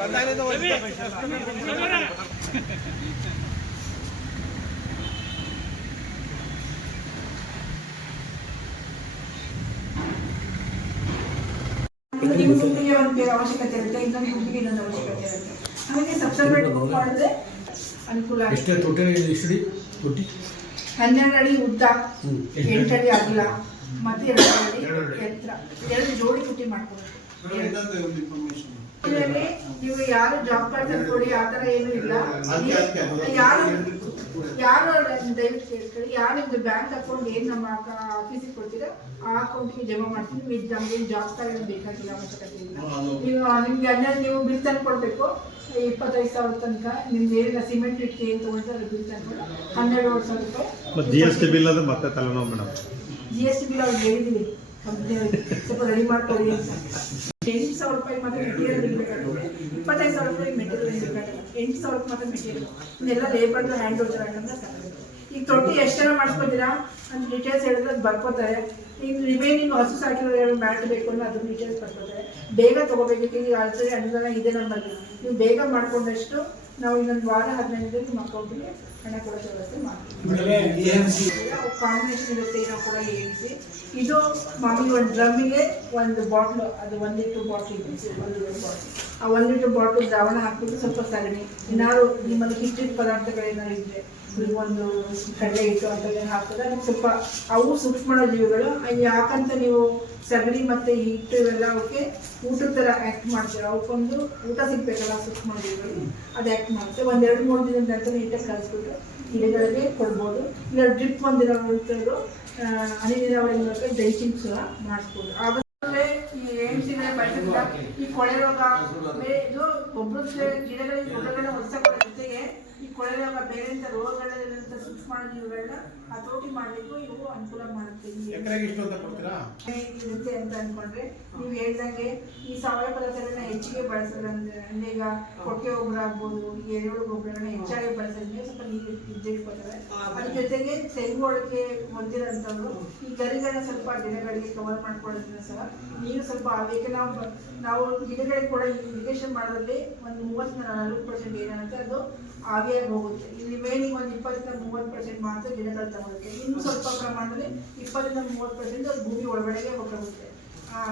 ನಿಮ್ಮ ಗುಂಪಿಗೆ ಒಂದು ಅವಶ್ಯಕತೆ ಇರುತ್ತೆ, ಇನ್ನೊಂದು ಗುಂಪಿಗೆ ಇನ್ನೊಂದು ಅವಶ್ಯಕತೆ ಇರುತ್ತೆ. ಹಾಗೆ ಸಬ್ಸೆಪರೇಟ್ ಬುಕ್ ಮಾಡಿದ್ರೆ ಅನುಕೂಲ ಆಗುತ್ತೆ. 12 ಅಡಿ ಉದ್ದ, 8 ಅಡಿ ಅಗಲ ಮತ್ತೆ 2 ಅಡಿ ಎತ್ತರ, 2 ಜೋಡಿ ತುಟಿ ಮಾಡ್ಕೊಬೇಕು. ಇದರಲ್ಲಿ ನೀವು ಯಾರು ಜಾಬ್ ಕಾರ್ಡ್ ತಂದ್ಕೊಡಿ ಆ ಥರ ಏನೂ ಇಲ್ಲ. ಯಾರು ದಯವಿಟ್ಟು ಕೇಳ್ಕೊಳ್ಳಿ, ಯಾರು ನಿಮ್ದು ಬ್ಯಾಂಕ್ ಅಕೌಂಟ್ ಏನು ನಮ್ಮ ಆಫೀಸಿಗೆ ಕೊಡ್ತೀರಾ ಆ ಅಕೌಂಟಿಗೆ ಜಮಾ ಮಾಡ್ತೀನಿ. ನೀವು ನಮಗೆ ಜಾಬ್ ಕಾರ್ಡ್ ಏನು ಬೇಕಾಗಿಲ್ಲ, ಅವಶ್ಯಕತೆ ಇಲ್ಲ. ನೀವು ನಿಮ್ಗೆ ಅನ್ನ ನೀವು ಬಿಲ್ ತಂದು ಕೊಡಬೇಕು 25,000 ತನಕ. ನಿಮ್ದು ಏನಿಲ್ಲ ಸಿಮೆಂಟ್ ಇಟ್ಟು ಏನು ತೊಗೊಳ್ತಾರೆ ಬಿಲ್ ತಂದ್ಕೊಂಡು 12,000 ರೂಪಾಯಿ. GST ಬಿಲ್ ಅಂದ್ರೆ ಮತ್ತೆ ತಲೆನೋವು ಮೇಡಮ್. GST ಬಿಲ್ ಅವ್ರಿಗೆ ಹೇಳಿದ್ದೀವಿ, ಕಂಪ್ನಿ ಅವ್ರಿಗೆ ಸ್ವಲ್ಪ ರೆಡಿ ಮಾಡ್ಕೊಳ್ಳಿ ಅಂತ. 8,000 ರೂಪಾಯಿ ಮಾತ್ರ ಮೆಟೀರಿಯಲ್ ಬಿಲ್ ಬೇಕಾಗುತ್ತೆ, 25,000 ರೂಪಾಯಿ ಮೆಟೀರಿಯಲ್ ಬೇಕಾಗುತ್ತೆ. 8,000 ಮಾತ್ರ ಮೆಟೀರಿಯಲ್, ಇನ್ನೆಲ್ಲ ಲೇಬರ್ದು ಹ್ಯಾಂಡ್ ಓವರ್ ಹಾಕಂದ್ರೆ ಸಾಕು. ಈಗ ತೊಟ್ಟಿ ಎಷ್ಟು ಜನ ಮಾಡಿಸ್ಕೊತೀರಾ ಅಂತ ಡೀಟೇಲ್ಸ್ ಹೇಳಿದ್ರೆ ಅದು ಬರ್ಕೋತಾರೆ. ಈಗ ರಿಮೈನಿಂಗ್ ಹಸು ಸಾಕಿರೋ ಮ್ಯಾಟ್ ಬೇಕು ಅಂದ್ರೆ ಅದು ಡೀಟೇಲ್ಸ್ ಬರ್ಕೋತಾರೆ. ಬೇಗ ತೊಗೋಬೇಕು, ಈಗ ಆಲ್ರೆಡಿ ಅನುದಾನ ಇದೆ ನಮ್ಮಲ್ಲಿ. ನೀವು ಬೇಗ ಮಾಡ್ಕೊಂಡಷ್ಟು ನಾವು ಇನ್ನೊಂದು ವಾರ 15 ದಿನ ನಿಮ್ಮ ಅಕೌಂಟಿಗೆ ಹಣ ಕೊಡೋ ವ್ಯವಸ್ಥೆ ಮಾಡ್ತೀವಿ. ಕಾಂಬಿನೇಷನ್ ಇರುತ್ತೆ ನಾವು ಕೂಡ ಏರಿಸಿ. ಇದು ಮಾಮೂಲಿ ಒಂದು ಡ್ರಮ್ಮಿಗೆ ಒಂದು ಬಾಟ್ಲು, ಅದು 1 ಲೀಟ್ರ್ ಬಾಟ್ಲ್ ಇದೆ, 1 ಲೀಟ್ರ್ ಬಾಟ್ಲ್. ಆ 1 ಲೀಟ್ರ್ ಬಾಟ್ಲು ದ್ರಾವಣ ಹಾಕ್ಬಿಟ್ಟು ಸ್ವಲ್ಪ ಸಗಣಿ, ಏನಾದ್ರು ನಿಮ್ಮಲ್ಲಿ ಹಿಟ್ಟಿನ ಪದಾರ್ಥಗಳೇನಾದ್ರು ಇದ್ದರೆ ಒಂದು ಕಡಲೆ ಹಿಟ್ಟು ಅಂತ ಹಾಕಿದ್ರೆ ಅದಕ್ಕೆ ಸ್ವಲ್ಪ ಅವು ಸೂಕ್ಷ್ಮ ಜೀವಿಗಳು ಯಾಕಂತ ನೀವು ಸಗಣಿ ಮತ್ತು ಹಿಟ್ಟು ಇವೆಲ್ಲ ಅವಕ್ಕೆ ಊಟದ ಥರ ಆ್ಯಕ್ಟ್ ಮಾಡ್ತೀರ. ಅವಕ್ಕೊಂದು ಊಟ ಸಿಗಬೇಕಲ್ಲ ಸೂಕ್ಷ್ಮ ಜೀವಿಗಳು, ಅದು ಆ್ಯಕ್ಟ್ ಮಾಡುತ್ತೆ. 1-2-3 ದಿನದ ನಂತರ ನೀಟಾಗಿ ಕಲಿಸ್ಬಿಟ್ಟು ಗಿಡಗಳಿಗೆ ಕೊಡ್ಬೋದು. ಇಲ್ಲ ಡ್ರಿಪ್ ಒಂದಿನ ಉಳಿತರು ಹನಿ ನೀರಾವರಿ ಮೂಲಕ ಡೈಟಿಂಗ್ ಸಹ ಮಾಡಿಸ್ಬೋದು. ಆಗುತ್ತೆ ಈ ಏಮ್ಸಿಗಳೇ ಬಳಸಿಲ್ಲ ಈ ಕೊಳೆ ರೋಗ ಇದು ಗೊಬ್ಬರದ ಗಿಡಗಳಿಗೆ ಗೊಬ್ಬರಗಳನ್ನ ಒದಗಿಸೋ ಜೊತೆಗೆ ಈ ಕೊಳೆ ರೋಗ ಬೇರೆಂಥ ರೋಗಗಳಿರುವಂಥ ಸೂಕ್ಷ್ಮ ಜೀವಿಗಳನ್ನ ಹತೋಟಿ ಮಾಡಲಿಕ್ಕೂ ಇವು ಅನುಕೂಲ ಮಾಡುತ್ತೆ. ಇರುತ್ತೆ ಅಂತ ಅಂದ್ಕೊಂಡ್ರೆ ನೀವು ಹೇಳ್ದಂಗೆ ಈ ಸಾವಯವ ಪದಾರ್ಥಗಳನ್ನ ಹೆಚ್ಚಿಗೆ ಬಳಸೋದಂದ್ರೆ ಈಗ ಕೊಟ್ಟಿಗೆ ಗೊಬ್ಬರ ಆಗ್ಬೋದು, ಈ ಎರೆಹುಳು ಗೊಬ್ಬರಗಳನ್ನ ಹೆಚ್ಚಾಗಿ ಬಳಸೋದ್ರಿಂದ ಸ್ವಲ್ಪ ನೀರು ಇದ್ದಿಟ್ಕೋತಾರೆ. ಅದ್ರ ಜೊತೆಗೆ ತೆಂಗು ಒಳಗೆ ಹೊಂದಿರೋಂಥವ್ರು ಈ ಗರಿಗಳನ್ನ ಸ್ವಲ್ಪ ಗಿಡಗಳಿಗೆ ಕವರ್ ಮಾಡ್ಕೊಳ್ಳೋದ್ರಿಂದ ಸಹ ನೀರು ಸ್ವಲ್ಪ ಆವೇಗ ನಾವು ಗಿಡಗಳಿಗೆ ಕೂಡ ಇರಿಗೇಷನ್ ಮಾಡೋದ್ರಲ್ಲಿ ಒಂದು 30-40% ಏನಾಗುತ್ತೆ ಅದು ಆವಿಯಾಗಿ ಹೋಗುತ್ತೆ. ಇಲ್ಲಿ ರಿಮೈನಿಂಗ್ ಒಂದು 20-30% ಮಾತ್ರ ಗಿಡಗಳು ತಗೊಳುತ್ತೆ. ಇನ್ನು ಸ್ವಲ್ಪ ಪ್ರಮಾಣದಲ್ಲಿ 20-30% ಅದು ಭೂಮಿ ಒಳಗಡೆಗೆ ಹೋಗುತ್ತೆ.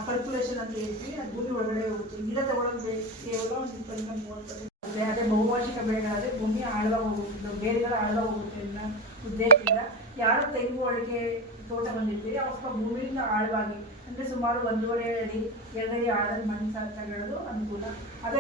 ಪರ್ಕ್ಯುಲೇಷನ್ ಅಂತ ಹೇಳ್ತೀವಿ, ಅದು ಭೂಮಿ ಒಳಗಡೆ ಹೋಗುತ್ತೆ. ಗಿಡ ತಗೊಳ್ಳೋದು ಕೇವಲ ಒಂದು 20-30%. ಅದೇ ಬಹುವಾರ್ಷಿಕ ಬೆಳೆಗಳಾದರೆ ಭೂಮಿ ಆಳವಾಗಿ ಹೋಗುತ್ತೆ, ಬೇರೆಗಳ ಆಳವಾಗಿ ಹೋಗುತ್ತೆ ಅನ್ನೋ ಉದ್ದೇಶದಿಂದ ಯಾರು ತೆಂಗು ಅಡಿಕೆ ತೋಟ ಬಂದಿರ್ತೀರಿ ಅವ್ರು ಸ್ವಲ್ಪ ಭೂಮಿಯಿಂದ ಆಳವಾಗಿ ಅಂದರೆ ಸುಮಾರು 1.5 ಅಡಿ 2 ಅಡಿ ಆಳದ ಮಣ್ಣು ತಗೊಳ್ಳೋದು ಅನುಕೂಲ. ಅದೇ